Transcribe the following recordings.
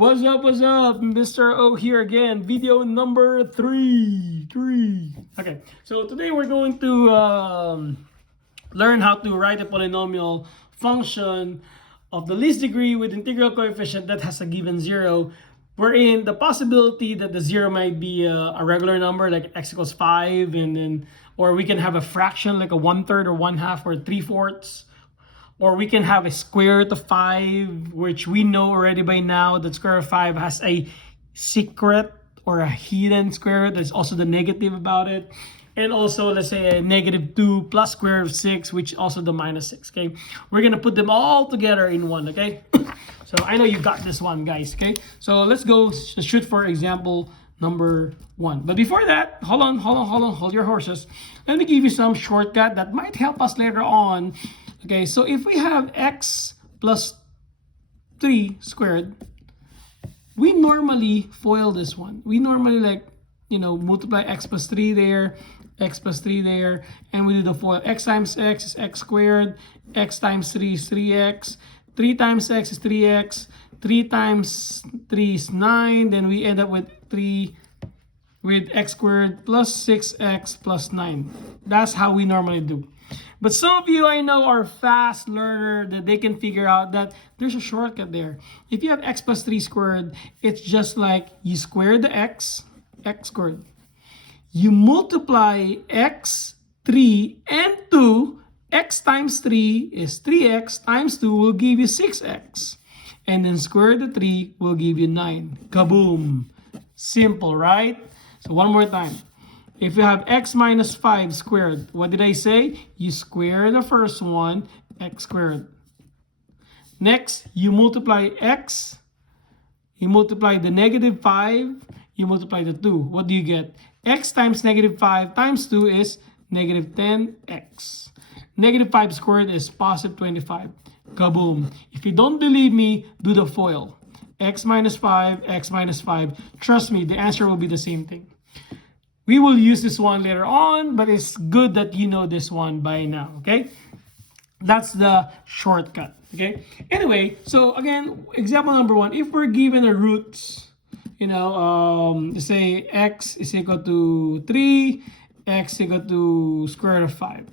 What's up? What's up? Mr. O here again. Video number three. Okay, so today we're going to learn how to write a polynomial function of the least degree with integral coefficient that has a given zero, wherein the possibility that the zero might be a regular number like x equals 5, and then, or we can have a fraction like a 1/3 or 1/2 or 3/4. Or we can have a square root of 5, which we know already by now that square root of 5 has a secret or a hidden square root. There's also the negative about it. And also, let's say a -2 plus square root of 6, which is also the -6, okay? We're going to put them all together in one, okay? So I know you got this one, guys, okay? So let's go shoot for example number 1. But before that, hold your horses. Let me give you some shortcut that might help us later on. Okay, so if we have x plus 3 squared, we normally FOIL this one. We normally multiply x plus 3 there, x plus 3 there, and we do the FOIL. X times x is x squared, x times 3 is 3x, 3 times x is 3x, 3 times 3 is 9, then we end up with x squared plus 6x plus 9. That's how we normally do. But some of you I know are fast learner that they can figure out that there's a shortcut there. If you have x plus 3 squared, it's just like you square the x squared. You multiply x, 3, and 2. X times 3 is 3x times 2 will give you 6x. And then square the 3 will give you 9. Kaboom! Simple, right? So one more time. If you have x minus 5 squared, what did I say? You square the first one, x squared. Next, you multiply x, you multiply the -5, you multiply the 2. What do you get? X times -5 times 2 is -10x. -5 squared is positive 25. Kaboom. If you don't believe me, do the FOIL. X minus 5, x minus 5. Trust me, the answer will be the same thing. We will use this one later on, but it's good that you know this one by now, okay? That's the shortcut, okay? Anyway, so again, example number 1, if we're given a roots, let's say x is equal to 3, x equal to square root of 5.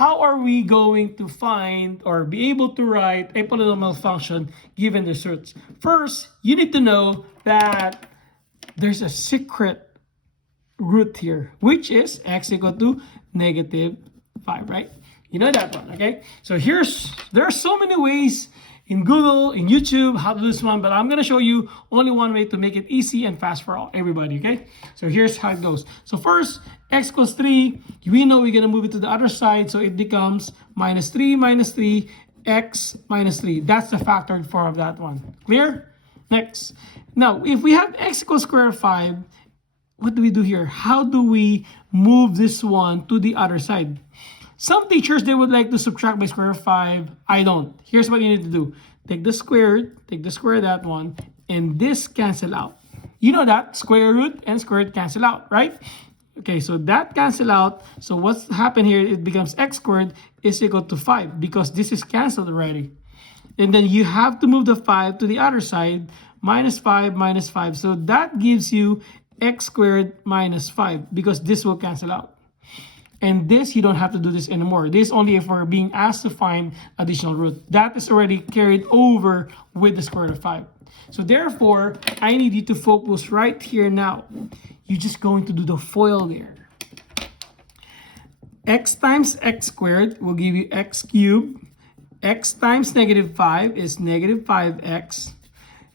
How are we going to find or be able to write a polynomial function given the roots? First, you need to know that there's a secret root here, which is x equal to -5, right? You know that one, okay? So there are so many ways in Google, in YouTube, how to do this one, but I'm going to show you only one way to make it easy and fast for everybody, okay? So here's how it goes. So first, x equals 3, we know we're going to move it to the other side, so it becomes -3 minus 3, x minus 3. That's the factored form of that one. Clear? Next. Now, if we have x equals square root of 5, what do we do here? How do we move this one to the other side? Some teachers, they would like to subtract by square root of 5. I don't. Here's what you need to do. Take the square of that one, and this cancel out. You know that square root and square root cancel out, right? Okay, so that cancel out. So what's happened here, it becomes x squared is equal to 5 because this is canceled already. And then you have to move the 5 to the other side, -5 minus 5. So that gives you x squared minus 5 because this will cancel out. And this, you don't have to do this anymore. This only if we're being asked to find additional root. That is already carried over with the square root of 5. So therefore, I need you to focus right here now. You're just going to do the FOIL there. X times x squared will give you x cubed. X times -5 is -5x.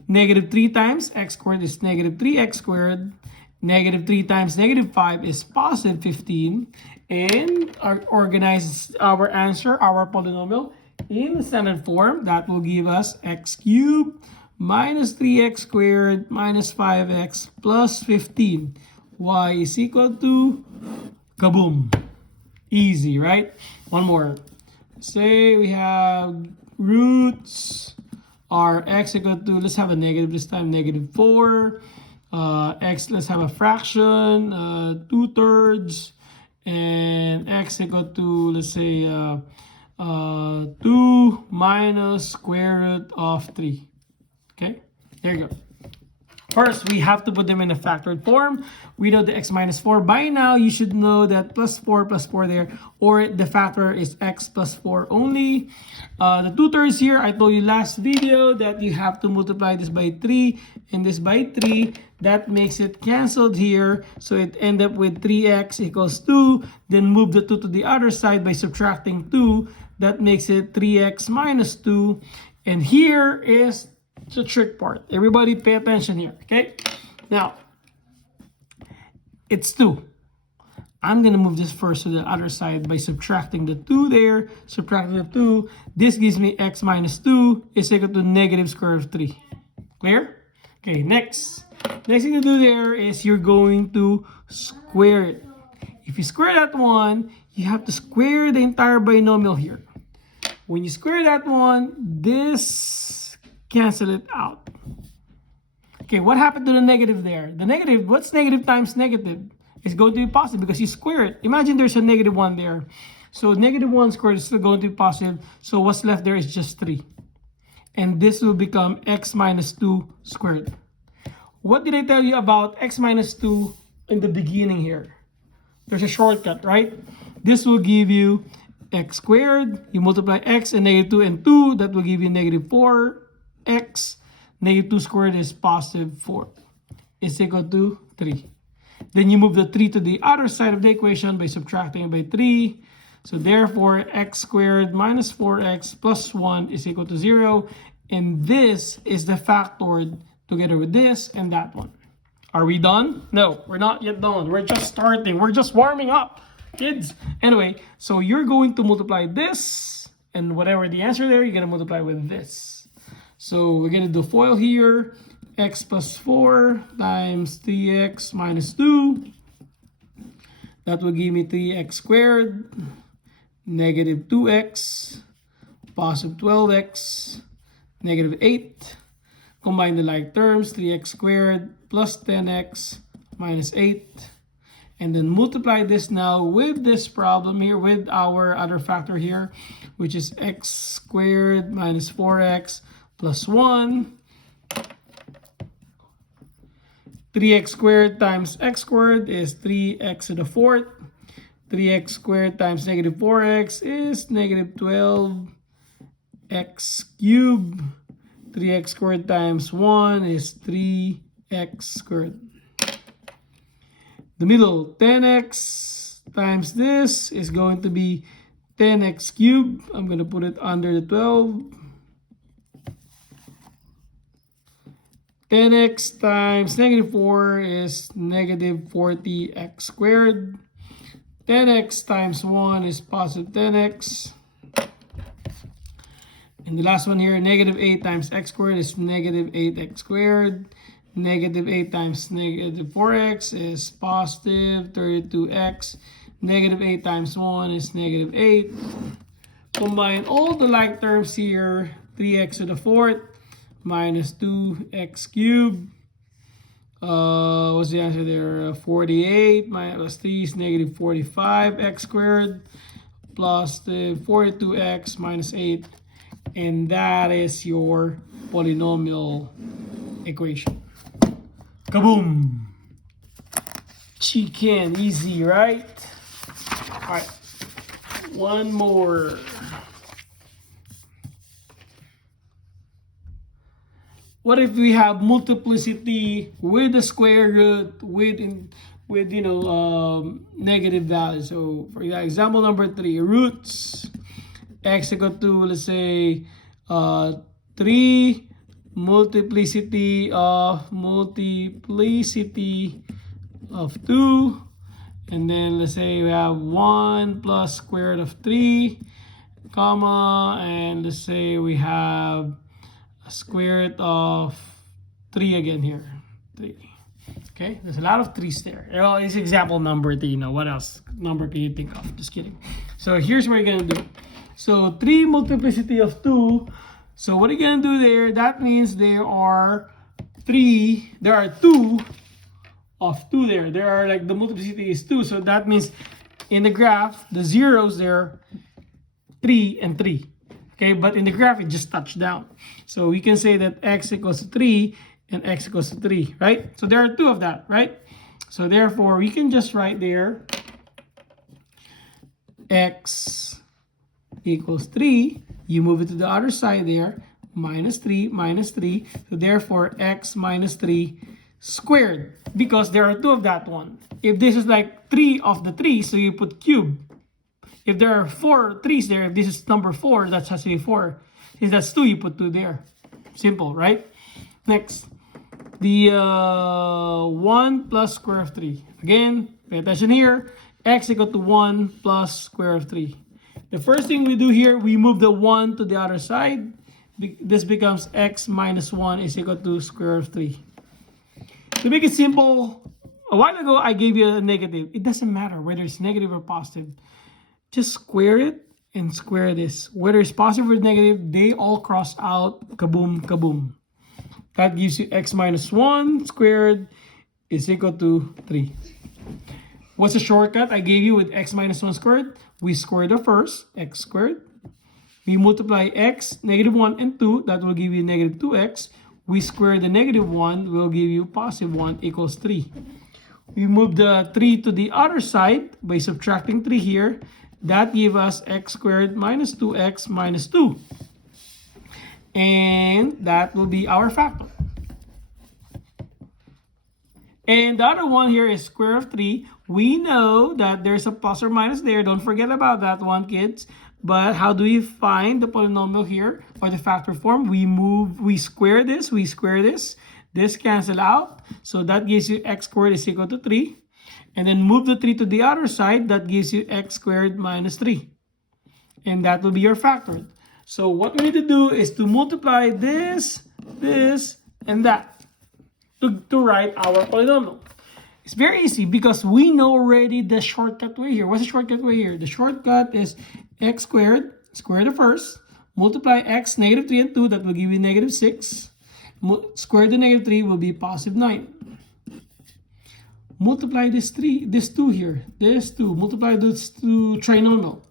-3 times x squared is -3x squared. -3 times -5 is positive 15. And organize our answer, our polynomial, in the standard form. That will give us x cubed minus 3x squared minus 5x plus 15. Y is equal to, kaboom. Easy, right? One more. Say we have roots are x equal to, let's have a negative this time, -4. X, let's have a fraction, 2/3. And x equal to, let's say, 2 minus square root of 3. Okay, There you go. First, we have to put them in a factored form. We know the x minus 4. By now, you should know that plus 4 there, or the factor is x plus 4 only. The 2/3 here, I told you last video that you have to multiply this by 3 and this by 3. That makes it canceled here. So it ends up with 3x equals 2. Then move the 2 to the other side by subtracting 2. That makes it 3x minus 2. And here is the trick part. Everybody pay attention here, okay? Now, it's 2. I'm going to move this first to the other side by subtracting the 2 there, subtracting the 2. This gives me x minus 2 is equal to negative square root of 3. Clear? Okay, next. Next thing to do there is you're going to square it. If you square that one, you have to square the entire binomial here. When you square that one, this cancel it out. Okay, what happened to the negative there? The negative, what's negative times negative? It's going to be positive because you square it. Imagine there's a negative 1 there. So negative 1 squared is still going to be positive. So what's left there is just 3. And this will become x minus 2 squared. What did I tell you about x minus 2 in the beginning here? There's a shortcut, right? This will give you x squared. You multiply x and negative 2 and 2. That will give you negative 4x. Negative 2 squared is positive 4. It's equal to 3. Then you move the 3 to the other side of the equation by subtracting it by 3. So therefore, x squared minus 4x plus 1 is equal to 0. And this is the factored together with this and that one. Are we done? No, we're not yet done. We're just starting. We're just warming up, kids. Anyway, so you're going to multiply this. And whatever the answer there, you're going to multiply with this. So we're going to do FOIL here. X plus 4 times 3x minus 2. That will give me 3x squared, negative 2x, positive 12x, negative 8. Combine the like terms, 3x squared plus 10x minus 8. And then multiply this now with this problem here, with our other factor here, which is x squared minus 4x plus 1. 3x squared times x squared is 3x to the 4th. 3x squared times negative 4x is negative 12x cubed. 3x squared times 1 is 3x squared. The middle, 10x times this is going to be 10x cubed. I'm going to put it under the 12. 10x times negative 4 is negative 40x squared. 10x times 1 is positive 10x. And the last one here, negative 8 times x squared is negative 8x squared. Negative 8 times negative 4x is positive 32x. Negative 8 times 1 is negative 8. Combine all the like terms here, 3x to the 4th. Minus 2x cubed. What's the answer there? 48 minus 3 is negative 45x squared plus the 42x minus 8. And that is your polynomial equation. Kaboom! Chicken, easy, right? All right, one more. What if we have multiplicity with the square root with negative values? So for example number 3, roots x equal to, let's say 3 multiplicity of 2, and then let's say we have 1 plus square root of 3, comma, and let's say we have square root of 3 again here. 3. Okay, there's a lot of 3's there. Well, it's example number 3. What else number can you think of? Just kidding. So here's what you're gonna do. So 3 multiplicity of 2. So what are you gonna do there? That means there are 2 of 2 there. There are, like, the multiplicity is 2. So that means in the graph, the zeros there, 3 and 3. Okay, but in the graph, it just touched down. So we can say that x equals 3 and x equals to 3, right? So there are two of that, right? So therefore, we can just write there x equals 3. You move it to the other side there, minus 3, minus 3. So therefore, x minus 3 squared, because there are two of that one. If this is like 3 of the 3, so you put cube. If there are 4 3s there, if this is number 4, that has to be 4. If that's 2, you put 2 there. Simple, right? Next, the 1 plus square of 3. Again, pay attention here. X equal to 1 plus square of 3. The first thing we do here, we move the 1 to the other side. This becomes x minus 1 is equal to square of 3. To make it simple, a while ago I gave you a negative. It doesn't matter whether it's negative or positive. Just square it and square this. Whether it's positive or negative, they all cross out. Kaboom, kaboom. That gives you x minus 1 squared is equal to 3. What's the shortcut I gave you with x minus 1 squared? We square the first, x squared. We multiply x, negative 1 and 2. That will give you negative 2x. We square the negative 1, will give you positive 1 equals 3. We move the 3 to the other side by subtracting 3 here. That gives us x squared minus 2x minus 2. And that will be our factor. And the other one here is square of 3. We know that there's a plus or minus there. Don't forget about that one, kids. But how do we find the polynomial here, or the factor form? We square this, This cancel out. So that gives you x squared is equal to 3. And then move the 3 to the other side. That gives you x squared minus 3. And that will be your factor. So what we need to do is to multiply this, and that to write our polynomial. It's very easy because we know already the shortcut way here. What's the shortcut way here? The shortcut is x squared, square the first, multiply x, negative 3 and 2, that will give you negative 6. Square the negative 3 will be positive 9. Multiply this 2 here, this 2, multiply this to trinomial.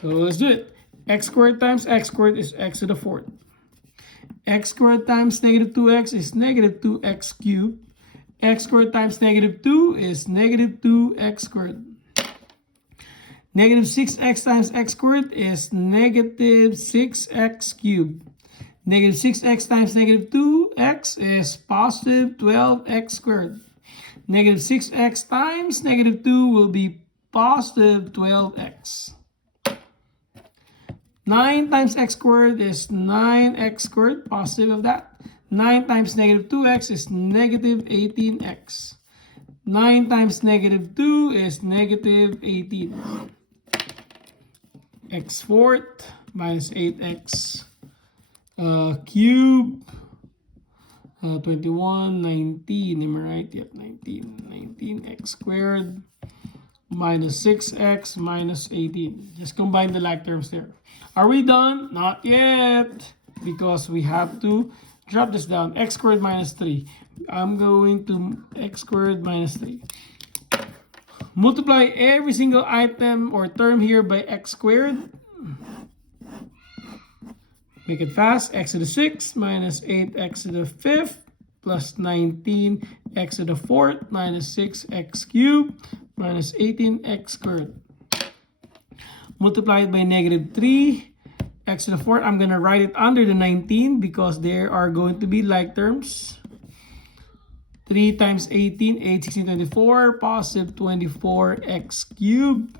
So let's do it. X squared times x squared is x to the 4th. X squared times negative 2x is negative 2x cubed. X squared times negative 2 is negative 2x squared. Negative 6x times x squared is negative 6x cubed. Negative 6x times negative 2x is positive 12x squared. Negative 6x times negative 2 will be positive 12x. 9 times x squared is 9x squared, positive of that. 9 times negative 2x is negative 18x. 9 times negative 2 is negative 18. X fourth minus 8x cube. 21, 19, am I right? Yep, 19x squared minus 6x minus 18. Just combine the like terms there. Are we done? Not yet, because we have to drop this down. X squared minus 3. I'm going to x squared minus 3. Multiply every single item or term here by x squared. Make it fast. X to the 6 minus 8x to the 5th plus 19x to the 4th minus 6x cubed minus 18x squared. Multiply it by negative 3 x to the 4th. I'm going to write it under the 19 because there are going to be like terms. 3 times 18, 8, 16, 24, positive 24x cubed.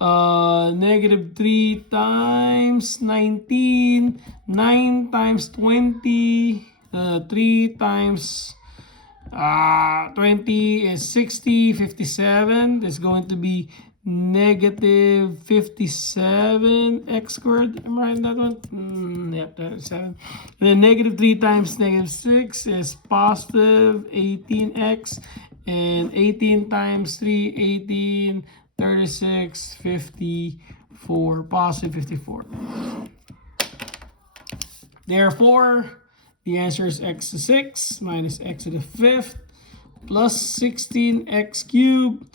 Negative 3 times 19, 9 times 20, 3 times 20 is 60, 57. That's going to be negative 57x squared. Am I right in that one? Yep, that's 7. And then negative 3 times negative 6 is positive 18x. And 18 times 3, 18, 36, 54, positive 54. Therefore, the answer is x to 6 minus x to the 5th plus 16x cubed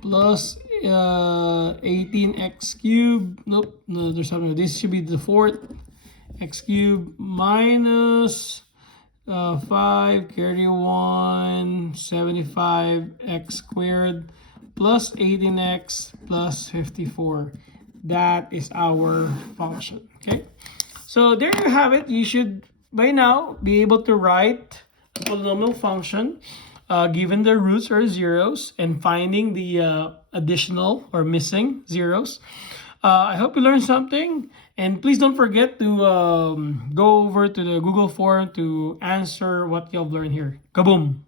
plus 18x cubed. Nope, no, there's something. This should be the 4th. X cubed minus 5 carry 1, 75x squared plus 18x plus 54. That is our function. Okay, so there you have it. You should by now be able to write a polynomial function given the roots or zeros and finding the additional or missing zeros. I hope you learned something, and please don't forget to go over to the Google form to answer what you've learned here. Kaboom!